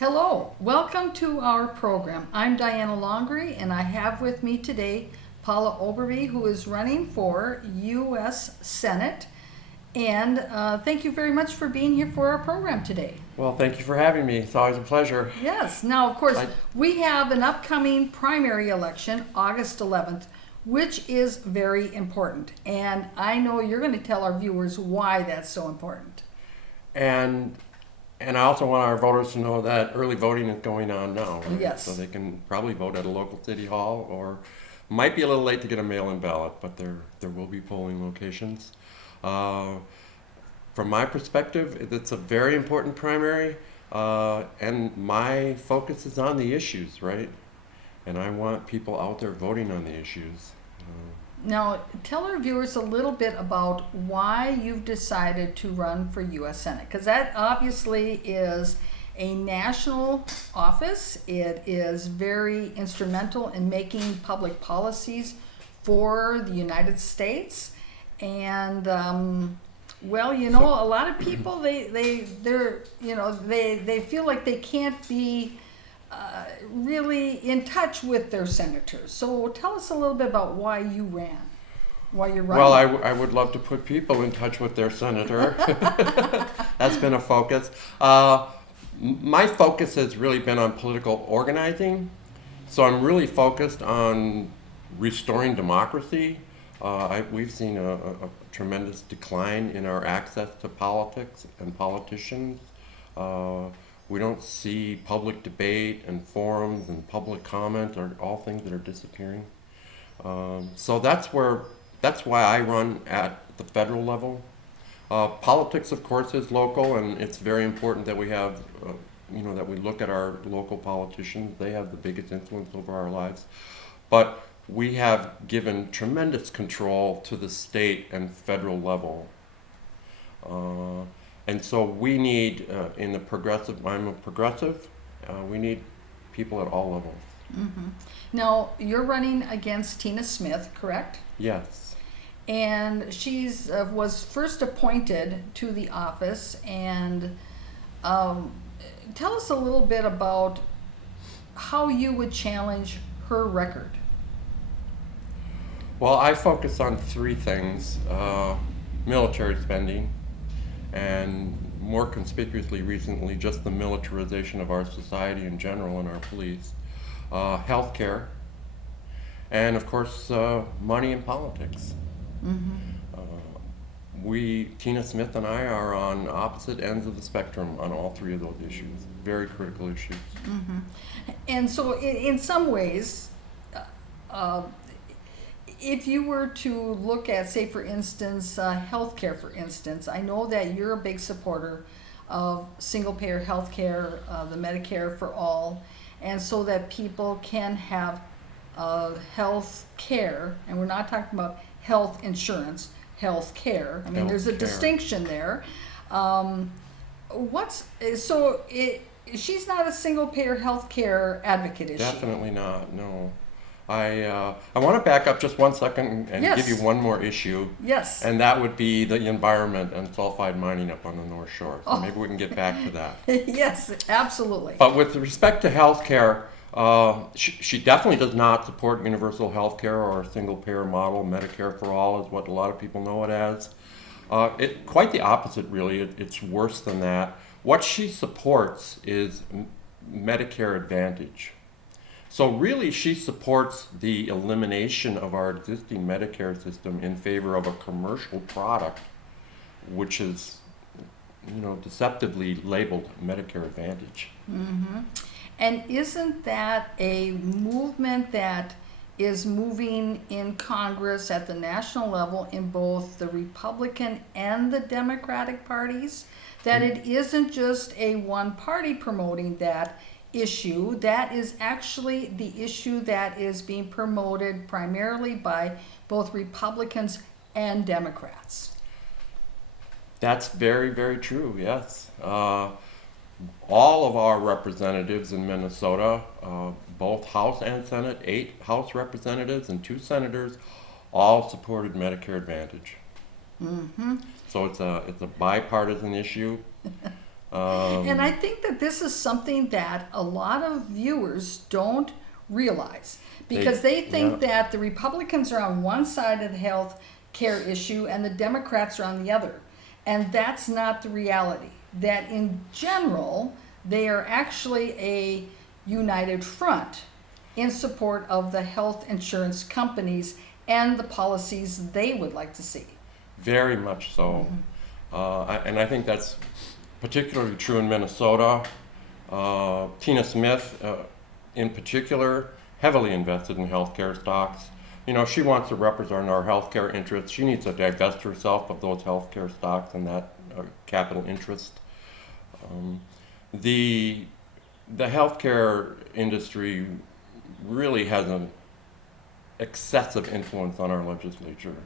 Hello, welcome to our program. I'm Diana Longrie, and I have with me today Paula Overby, who is running for U.S. Senate. And thank you very much for being here for our program today. Well, thank you for having me. It's always a pleasure. Yes, now, of course, I- we have an upcoming primary election, August 11th, which is very important. And I know you're going to tell our viewers why that's so important. And and I also want our voters to know that early voting is going on now. Right? Yes. So they can probably vote at a local city hall, or might be a little late to get a mail-in ballot, but there will be polling locations. Uh, from my perspective, it's a very important primary, and my focus is on the issues, right? And I want people out there voting on the issues. Now, tell our viewers a little bit about why you've decided to run for U.S. Senate, because that obviously is a national office. It is very instrumental in making public policies for the United States. And, well, you know, a lot of people, they feel like they can't be really in touch with their senators. So tell us a little bit about why you ran, why you're running. Well, I would love to put people in touch with their senator. That's been a focus. My focus has really been on political organizing. So I'm really focused on restoring democracy. We've seen a tremendous decline in our access to politics and politicians. We don't see public debate and forums and public comment are all things that are disappearing. So that's why I run at the federal level. Politics, of course, is local, and it's very important that we have, that we look at our local politicians. They have the biggest influence over our lives. But we have given tremendous control to the state and federal level. And so we need, I'm a progressive, we need people at all levels. Mm-hmm. Now, you're running against Tina Smith, correct? Yes. And she's was first appointed to the office. And tell us a little bit about how you would challenge her record. Well, I focus on three things: military spending, and more conspicuously recently, just the militarization of our society in general and our police, healthcare, and of course, money and politics. Mm-hmm. Tina Smith and I are on opposite ends of the spectrum on all three of those issues, very critical issues. Mm-hmm. And so, in some ways, if you were to look at, say, for instance, healthcare, for instance, I know that you're a big supporter of single-payer healthcare, the Medicare for all, and so that people can have health care, and we're not talking about health insurance, health care. I mean, there's a Healthcare. distinction there. She's not a single-payer healthcare advocate, is she? Definitely not, no. I want to back up just 1 second and Yes. give you one more issue. Yes. And that would be the environment and sulfide mining up on the North Shore. So Oh. maybe we can get back to that. Yes, absolutely. But with respect to healthcare, she definitely does not support universal healthcare or a single payer model. Medicare for all is what a lot of people know it as. Quite the opposite, really. It's worse than that. What she supports is Medicare Advantage. So really, she supports the elimination of our existing Medicare system in favor of a commercial product, which is, deceptively labeled Medicare Advantage. Mm-hmm. And isn't that a movement that is moving in Congress at the national level in both the Republican and the Democratic parties? That it isn't just a one party promoting that issue, that is actually the issue that is being promoted primarily by both Republicans and Democrats. That's very, very true, yes. All of our representatives in Minnesota, both House and Senate, 8 House representatives and 2 senators, all supported Medicare Advantage. Mm-hmm. So it's a bipartisan issue. And I think that this is something that a lot of viewers don't realize, because they think that the Republicans are on one side of the health care issue and the Democrats are on the other. And that's not the reality. That in general, they are actually a united front in support of the health insurance companies and the policies they would like to see. Very much so. And I think that's particularly true in Minnesota. Tina Smith, in particular, heavily invested in healthcare stocks. You know, she wants to represent our healthcare interests. She needs to divest herself of those healthcare stocks and that capital interest. The healthcare industry really has an excessive influence on our legislature.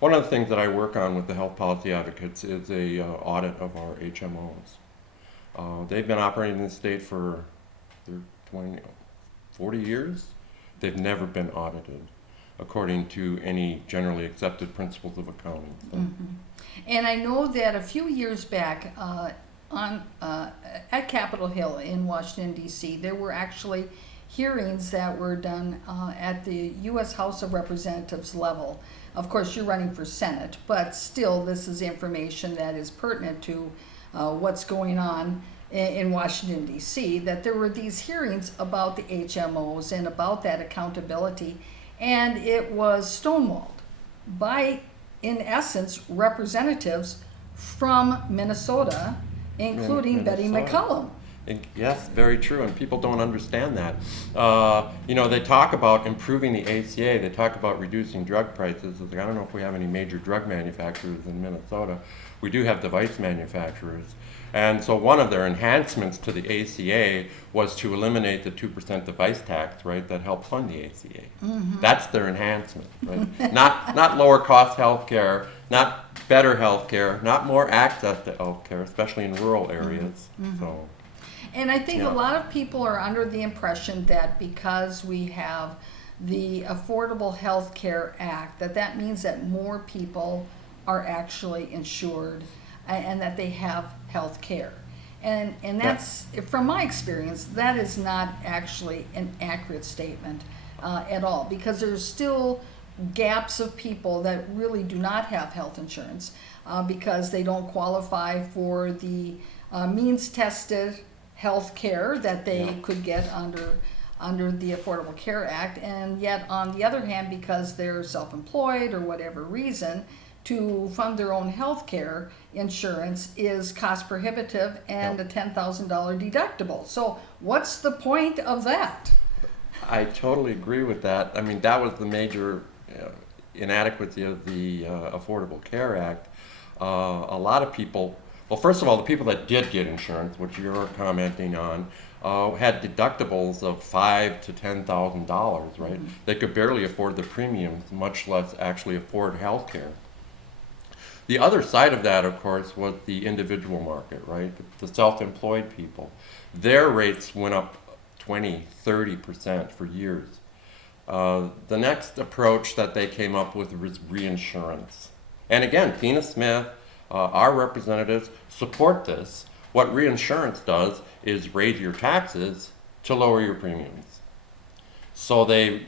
One of the things that I work on with the health policy advocates is a audit of our HMOs. They've been operating in the state for 40 years. They've never been audited according to any generally accepted principles of accounting. So. And I know that a few years back at Capitol Hill in Washington, D.C., there were actually hearings that were done at the U.S. House of Representatives level. Of course, you're running for Senate, but still this is information that is pertinent to what's going on in Washington, D.C., that there were these hearings about the HMOs and about that accountability, and it was stonewalled by, in essence, representatives from Minnesota, including Betty McCollum. Yes, very true, and people don't understand that. You know, they talk about improving the ACA, they talk about reducing drug prices. I don't know if we have any major drug manufacturers in Minnesota. We do have device manufacturers. And so one of their enhancements to the ACA was to eliminate the 2% device tax, right, that helped fund the ACA. That's their enhancement, right? Not lower cost health care, not better health care, not more access to health care, especially in rural areas. So. And I think a lot of people are under the impression that because we have the Affordable Health Care Act, that means that more people are actually insured and that they have health care. And that's, from my experience, that is not actually an accurate statement at all, because there's still gaps of people that really do not have health insurance because they don't qualify for the means-tested health care that they could get under the Affordable Care Act, and yet on the other hand, because they're self-employed or whatever reason, to fund their own health care insurance is cost prohibitive and a $10,000 deductible. So what's the point of that? I totally agree with that. I mean, that was the major inadequacy of the Affordable Care Act. A lot of people, well, first of all, the people that did get insurance, which you're commenting on, had deductibles of $5,000 to $10,000, right? They could barely afford the premiums, much less actually afford health care. The other side of that, of course, was the individual market, right? The self-employed people. Their rates went up 20, 30% for years. The next approach that they came up with was reinsurance. And again, Tina Smith, our representatives support this. What reinsurance does is raise your taxes to lower your premiums. So they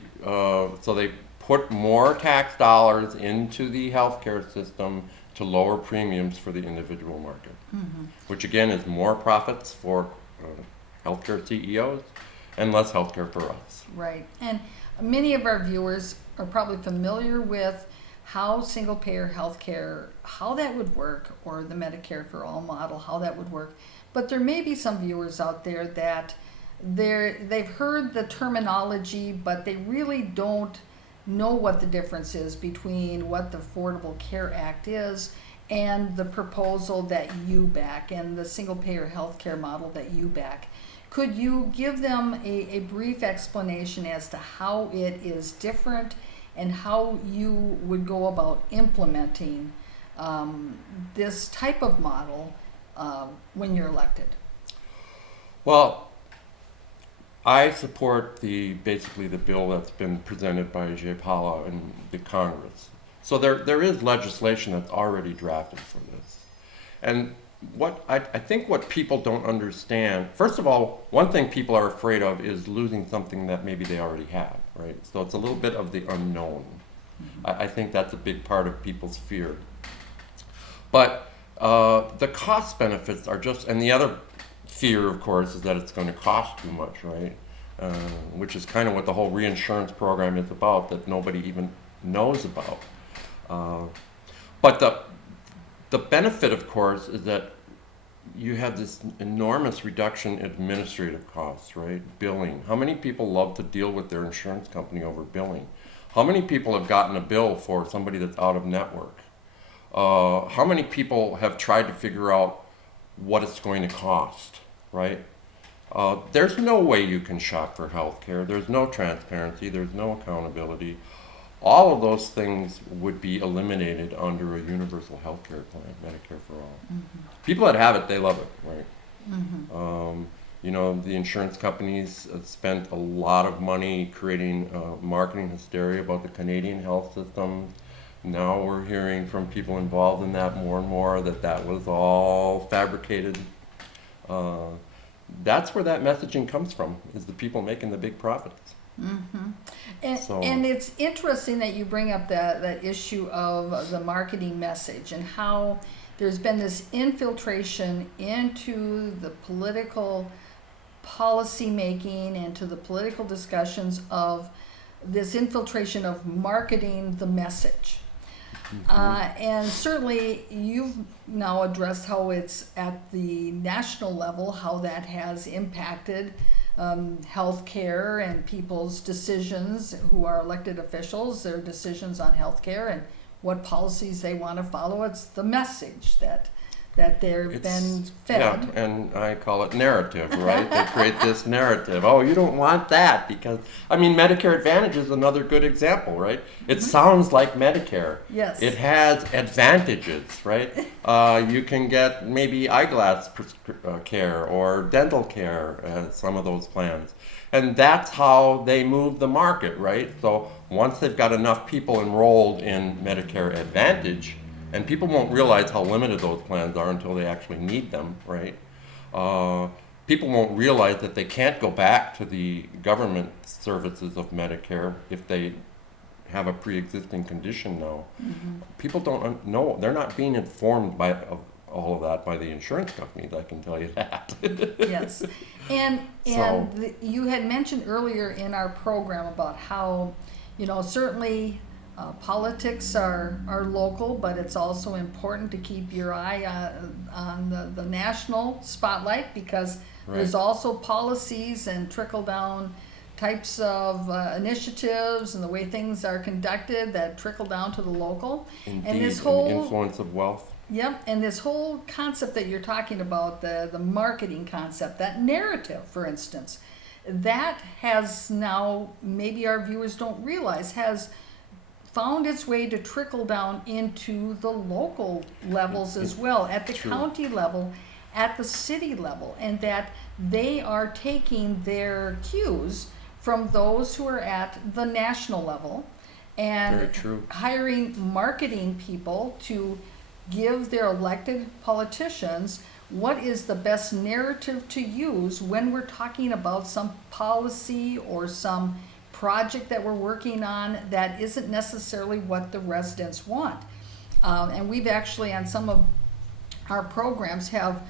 put more tax dollars into the healthcare system to lower premiums for the individual market, which again is more profits for healthcare CEOs and less healthcare for us. Right, and many of our viewers are probably familiar with how single-payer healthcare, how that would work, or the Medicare for All model, how that would work. But there may be some viewers out there that they've heard the terminology, but they really don't know what the difference is between what the Affordable Care Act is and the proposal that you back and the single-payer healthcare model that you back. Could you give them a brief explanation as to how it is different and how you would go about implementing this type of model when you're elected? Well, I support basically the bill that's been presented by Paula in the Congress. So there is legislation that's already drafted for this. And I think what people don't understand, first of all, one thing people are afraid of is losing something that maybe they already have, right? So it's a little bit of the unknown. I think that's a big part of people's fear. But the cost benefits are just, and the other fear, of course, is that it's going to cost too much, right? Which is kind of what the whole reinsurance program is about, that nobody even knows about. But the benefit, of course, is that you have this enormous reduction in administrative costs, right? Billing. How many people love to deal with their insurance company over billing? How many people have gotten a bill for somebody that's out of network? How many people have tried to figure out what it's going to cost, right? There's no way you can shop for health care. There's no transparency. There's no accountability. All of those things would be eliminated under a universal health care plan, Medicare for all. People that have it, they love it, right? You know, the insurance companies spent a lot of money creating marketing hysteria about the Canadian health system. Now we're hearing from people involved in that more and more that was all fabricated. That's where that messaging comes from, is the people making the big profits. And it's interesting that you bring up that issue of the marketing message and how there's been this infiltration into the political policy making and to the political discussions of this infiltration of marketing the message. And certainly you've now addressed how it's at the national level, how that has impacted health care and people's decisions who are elected officials, their decisions on health care and what policies they want to follow. It's the message that they've been fed. Yeah, and I call it narrative, right? They create this narrative. Oh, you don't want that because, I mean, Medicare Advantage is another good example, right? It sounds like Medicare. Yes. It has advantages, right? You can get maybe eyeglass care or dental care, some of those plans. And that's how they move the market, right? So once they've got enough people enrolled in Medicare Advantage, and people won't realize how limited those plans are until they actually need them, right? People won't realize that they can't go back to the government services of Medicare if they have a pre-existing condition now. People don't know. They're not being informed of all of that by the insurance companies, I can tell you that. Yes. And you had mentioned earlier in our program about how, certainly politics are local, but it's also important to keep your eye on the national spotlight because there's also policies and trickle-down types of initiatives and the way things are conducted that trickle down to the local. Indeed, and this whole influence of wealth. Yep, and this whole concept that you're talking about, the marketing concept, that narrative, for instance, that has now, maybe our viewers don't realize, has found its way to trickle down into the local levels as well, at the county level, at the city level, and that they are taking their cues from those who are at the national level and hiring marketing people to give their elected politicians what is the best narrative to use when we're talking about some policy or some project that we're working on that isn't necessarily what the residents want. And we've actually, on some of our programs, have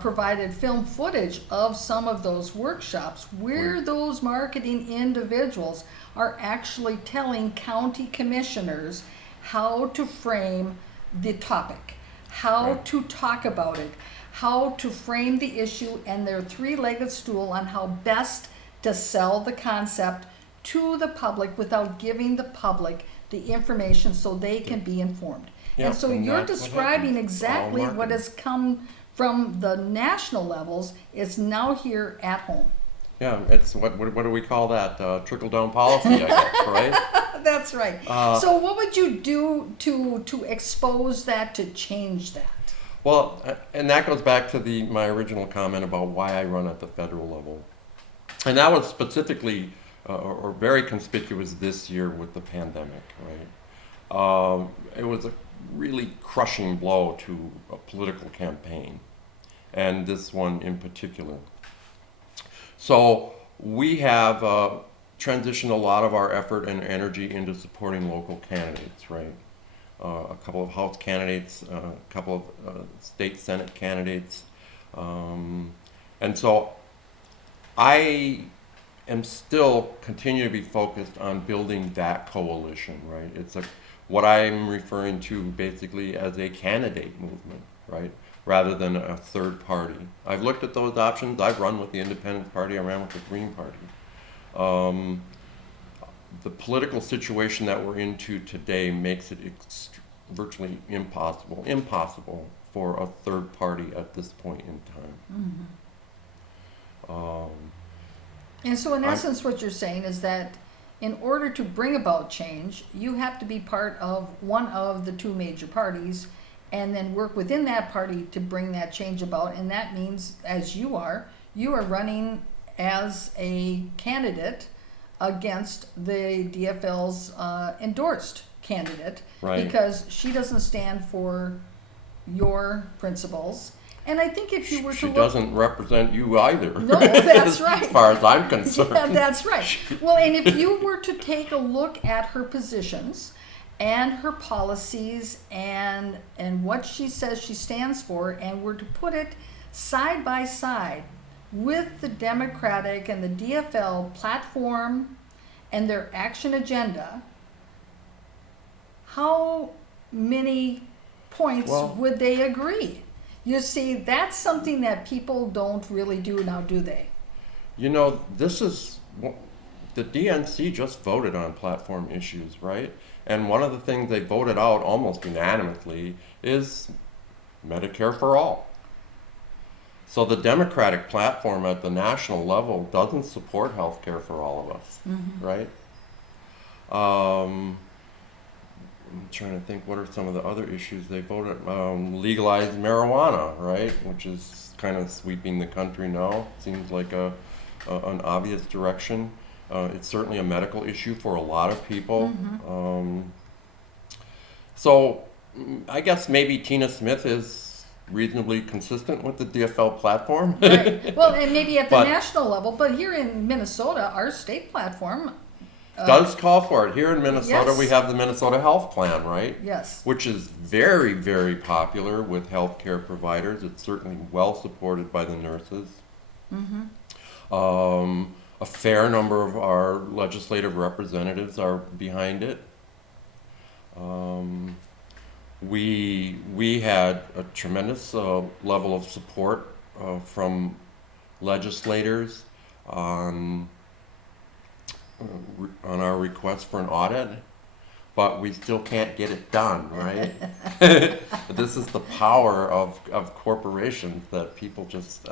provided film footage of some of those workshops where those marketing individuals are actually telling county commissioners how to frame the topic, how to talk about it, how to frame the issue and their three-legged stool on how best to sell the concept to the public without giving the public the information so they can be informed. And so you're describing exactly what has come from the national levels is now here at home. Yeah, it's what do we call that? Trickle-down policy, I guess, right? That's right. So what would you do to expose that, to change that? Well, and that goes back to my original comment about why I run at the federal level. And that was specifically or very conspicuous this year with the pandemic, right? It was a really crushing blow to a political campaign. and this one in particular. So we have transitioned a lot of our effort and energy into supporting local candidates, right? A couple of House candidates, a couple of state Senate candidates. And so I am still continue to be focused on building that coalition, right? It's what I'm referring to basically as a candidate movement, right? Rather than a third party. I've looked at those options. I've run with the Independent Party. I ran with the Green Party. The political situation that we're into today makes it virtually impossible for a third party at this point in time. And so in essence what you're saying is that in order to bring about change, you have to be part of one of the two major parties and then work within that party to bring that change about. And that means, as you are running as a candidate against the DFL's endorsed candidate, Right. because she doesn't stand for your principles. And I think if you were to She look, doesn't represent you either. No, that's right. As far as I'm concerned. yeah, that's right. Well, and if you were to take a look at her positions and her policies and what she says she stands for, and were to put it side by side with the Democratic and the DFL platform and their action agenda, how many points Well- would they agree? You see, that's something that people don't really do now, do they? You know, the DNC just voted on platform issues, right? And one of the things they voted out almost unanimously is Medicare for all. So the Democratic platform at the national level doesn't support health care for all of us, right? I'm trying to think, what are some of the other issues they voted? Legalize marijuana, right? Which is kind of sweeping the country now. Seems like an obvious direction. It's certainly a medical issue for a lot of people. So I guess maybe Tina Smith is reasonably consistent with the DFL platform. Right. Well, and maybe at the But- national level, but here in Minnesota, our state platform, Does call for it. Here in Minnesota, Yes. we have the Minnesota Health Plan, right? yes, Which is very, very popular with healthcare providers. It's certainly well supported by the nurses. A fair number of our legislative representatives are behind it. We had a tremendous level of support from legislators on our request for an audit, but we still can't get it done, right? This is the power of corporations that people just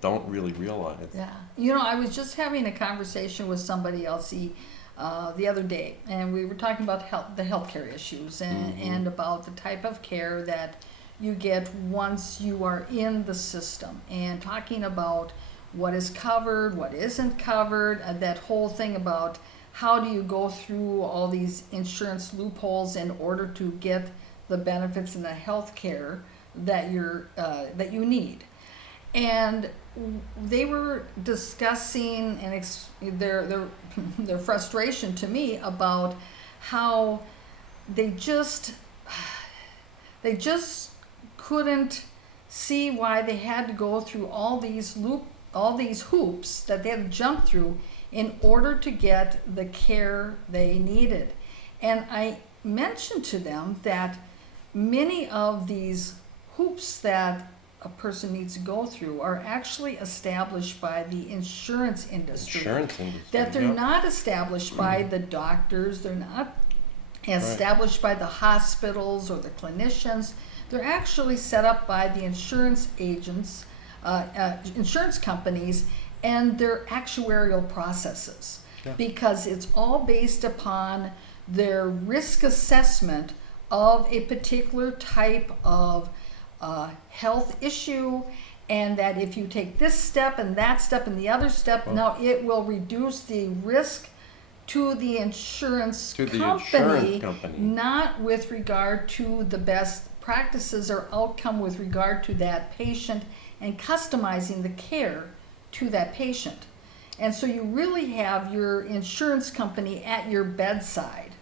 don't really realize. yeah. You know, I was just having a conversation with somebody else the other day, and we were talking about the healthcare issues and about the type of care that you get once you are in the system, and talking about what is covered, what isn't covered, that whole thing about how do you go through all these insurance loopholes in order to get the benefits and the health care that you need. And they were discussing their frustration to me about how they just couldn't see why they had to go through all these hoops that they had to jump through in order to get the care they needed. And I mentioned to them that many of these hoops that a person needs to go through are actually established by the insurance industry. That they're yeah. not established by the doctors, they're not established by the hospitals or the clinicians. They're actually set up by the insurance agents, insurance companies, and their actuarial processes. Yeah. Because it's all based upon their risk assessment of a particular type of health issue, and that if you take this step and that step and the other step, now it will reduce the risk to the insurance company, not with regard to the best practices or outcome with regard to that patient and customizing the care to that patient. And so you really have your insurance company at your bedside,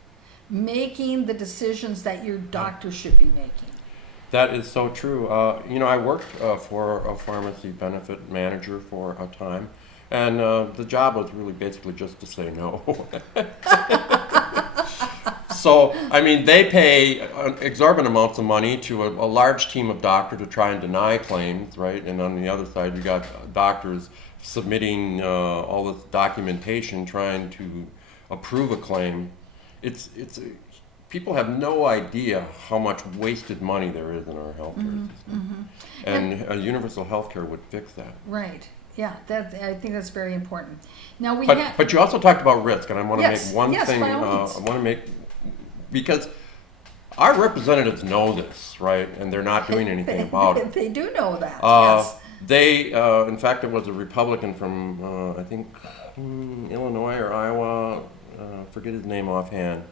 making the decisions that your doctor should be making. That is so true. I worked for a pharmacy benefit manager for a time, and the job was really basically just to say no. So, I mean, they pay exorbitant amounts of money to a large team of doctors to try and deny claims, right? And on the other side, you got doctors submitting all this documentation trying to approve a claim. People have no idea how much wasted money there is in our healthcare system. And universal healthcare would fix that. Right. Yeah, I think that's very important. Now But you also talked about risk, and I want to Yes, make one yes, thing. by all I means. want to make, because our representatives know this, right? And they're not doing anything about it. They do know that. Yes. They, in fact, it was a Republican from, I think, Illinois or Iowa, forget his name offhand.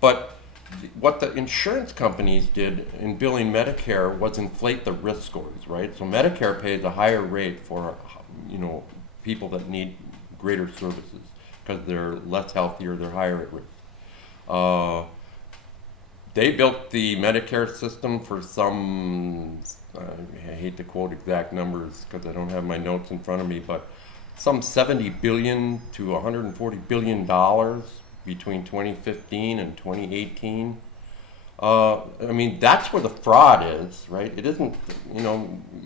But what the insurance companies did in billing Medicare was inflate the risk scores, right? So Medicare pays a higher rate for, people that need greater services because they're less healthy or they're higher at risk. They built the Medicare system for some, I hate to quote exact numbers because I don't have my notes in front of me, but some $70 billion to $140 billion between 2015 and 2018. I mean, that's where the fraud is, right? It isn't,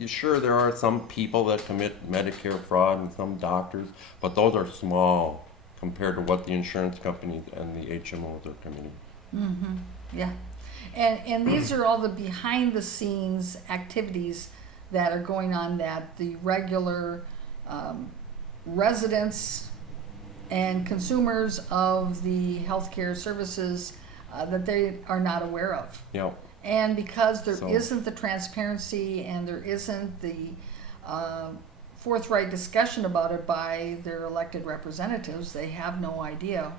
sure there are some people that commit Medicare fraud and some doctors, but those are small compared to what the insurance companies and the HMOs are committing. Mm-hmm. Yeah. And these are all the behind the scenes activities that are going on that the regular residents and consumers of the healthcare services that they are not aware of. Yeah. And because there So- isn't the transparency and there isn't the forthright discussion about it by their elected representatives, they have no idea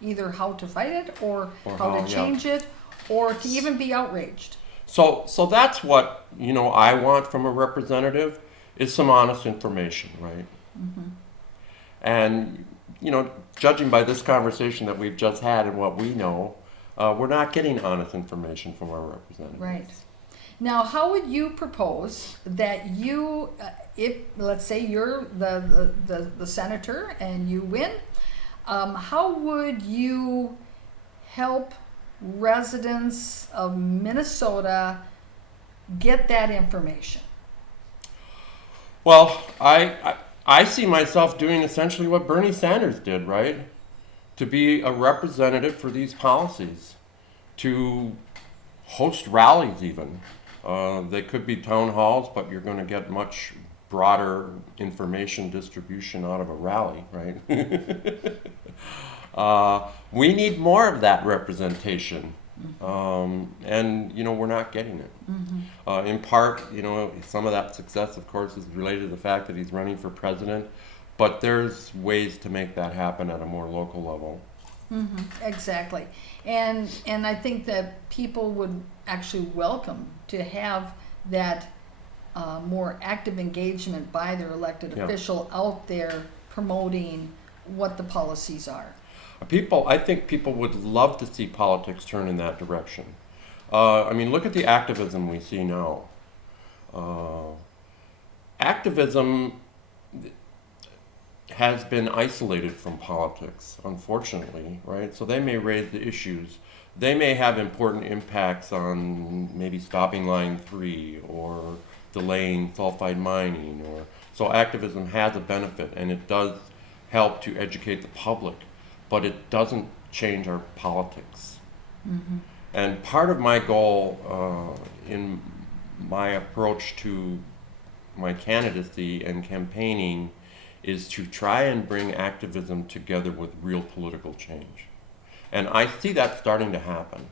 either how to fight it or how to change it or to even be outraged. So that's what, I want from a representative is some honest information, right? Mm-hmm. And, judging by this conversation that we've just had and what we know, we're not getting honest information from our representatives. Right. Now, how would you propose that you, if let's say you're the senator and you win, how would you help residents of Minnesota get that information? Well, I see myself doing essentially what Bernie Sanders did, right? To be a representative for these policies, to host rallies even. They could be town halls, but you're going to get much broader information distribution out of a rally, right? We need more of that representation. And we're not getting it. Mm-hmm. In part, some of that success, of course, is related to the fact that he's running for president, but there's ways to make that happen at a more local level. Mm-hmm. Exactly. And I think that people would actually welcome to have that more active engagement by their elected official out there promoting what the policies are. I think people would love to see politics turn in that direction. Look at the activism we see now. Activism has been isolated from politics, unfortunately, right? So they may raise the issues. They may have important impacts on maybe stopping Line 3 or delaying sulfide mining. So activism has a benefit, and it does help to educate the public, but it doesn't change our politics. Mm-hmm. And part of my goal in my approach to my candidacy and campaigning is to try and bring activism together with real political change. And I see that starting to happen.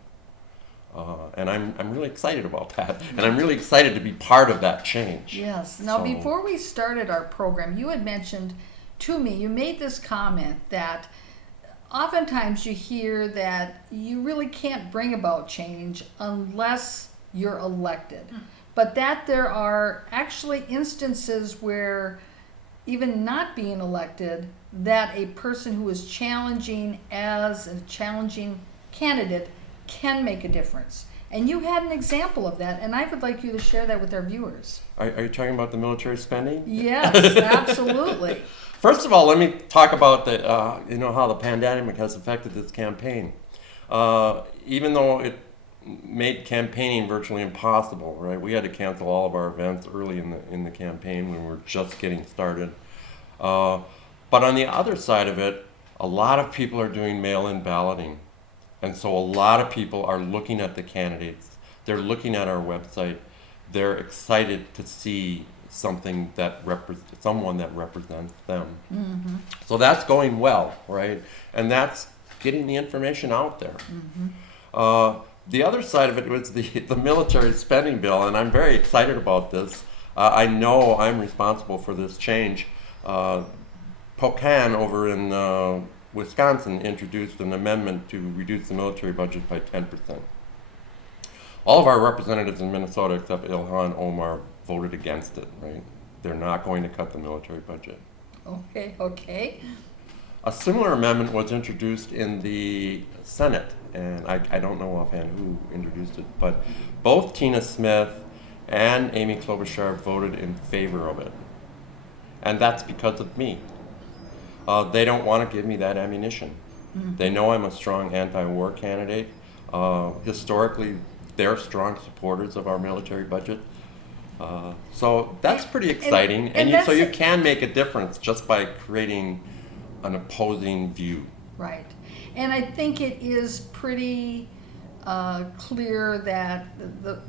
And I'm really excited about that. And I'm really excited to be part of that change. Yes. Now, before we started our program, you had mentioned to me, you made this comment that oftentimes you hear that you really can't bring about change unless you're elected. but that there are actually instances where, even not being elected, that a person who is challenging as a challenging candidate can make a difference. And you had an example of that, and I would like you to share that with our viewers. Are you talking about the military spending? Yes, absolutely. First of all, let me talk about the, how the pandemic has affected this campaign. Even though it made campaigning virtually impossible, right? We had to cancel all of our events early in the campaign when we were just getting started. But on the other side of it, a lot of people are doing mail-in balloting. And so a lot of people are looking at the candidates. They're looking at our website. They're excited to see something that someone that represents them. Mm-hmm. So that's going well, right? And that's getting the information out there. Mm-hmm. The other side of it was the military spending bill, and I'm very excited about this. I know I'm responsible for this change. Pocan over in Wisconsin introduced an amendment to reduce the military budget by 10%. All of our representatives in Minnesota, except Ilhan Omar, voted against it, right? They're not going to cut the military budget. Okay. A similar amendment was introduced in the Senate, and I don't know offhand who introduced it, but both Tina Smith and Amy Klobuchar voted in favor of it. And that's because of me. They don't want to give me that ammunition. Mm-hmm. They know I'm a strong anti-war candidate. Historically, they're strong supporters of our military budget. So that's pretty exciting. So you can make a difference just by creating an opposing view. Right. And I think it is pretty clear that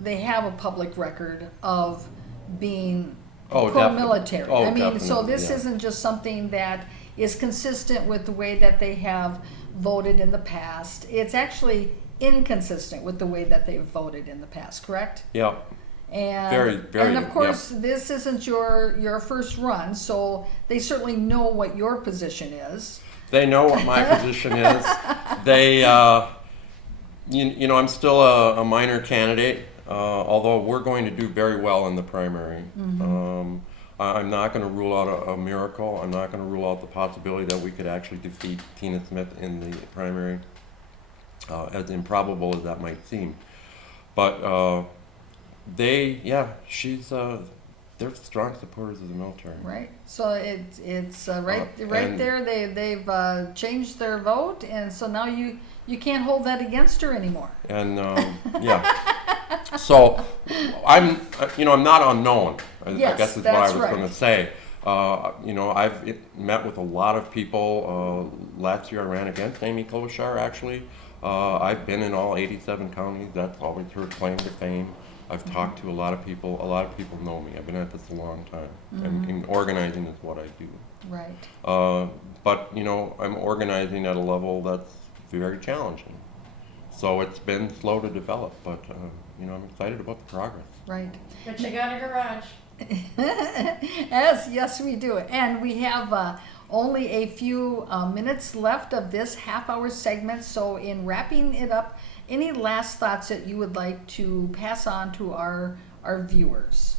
they have a public record of being pro-military. I mean, so this isn't just something that is consistent with the way that they have voted in the past. It's actually inconsistent with the way that they've voted in the past, correct? Yeah. And very, and of course, this isn't your first run, so they certainly know what your position is. They know what my position is. They, I'm still a minor candidate, although we're going to do very well in the primary. Mm-hmm. I'm not going to rule out a miracle. I'm not going to rule out the possibility that we could actually defeat Tina Smith in the primary, as improbable as that might seem. But they're strong supporters of the military. Right. So it's right there. They've changed their vote, and so now you can't hold that against her anymore. And so I'm not unknown. Yes, I guess is what I was going to say. I've met with a lot of people. Last year I ran against Amy Klobuchar, actually. I've been in all 87 counties. That's always her claim to fame. I've talked to a lot of people. A lot of people know me. I've been at this a long time. And organizing is what I do. Right. But I'm organizing at a level that's very challenging. So it's been slow to develop, but I'm excited about the progress. Right. But you got a garage. Yes, we do. And we have only a few minutes left of this half-hour segment. So in wrapping it up, any last thoughts that you would like to pass on to our viewers?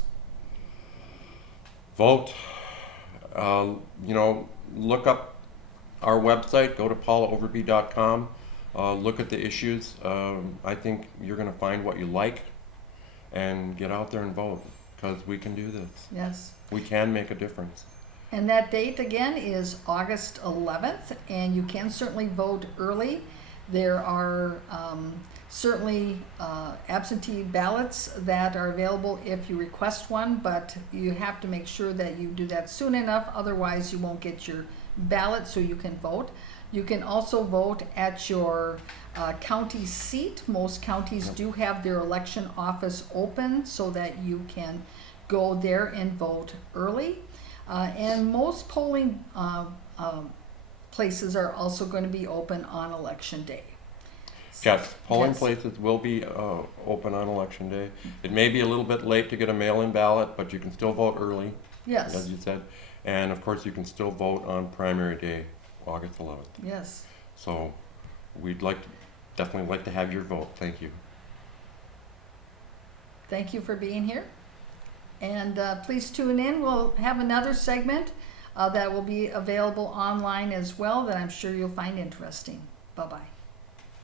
Vote. Look up our website. Go to paulaoverby.com. Look at the issues. I think you're going to find what you like, and get out there and vote, because we can do this. Yes. We can make a difference. And that date again is August 11th, and you can certainly vote early. There are certainly absentee ballots that are available if you request one, but you have to make sure that you do that soon enough, otherwise you won't get your ballot so you can vote. You can also vote at your county seat. Most counties do have their election office open so that you can go there and vote early. And most polling places are also going to be open on election day. Yes, polling places will be open on election day. It may be a little bit late to get a mail-in ballot, but you can still vote early, Yes. as you said. And of course, you can still vote on primary day, August 11th. Yes. So we'd definitely like to have your vote. Thank you. Thank you for being here. And please tune in. We'll have another segment that will be available online as well that I'm sure you'll find interesting. Bye-bye.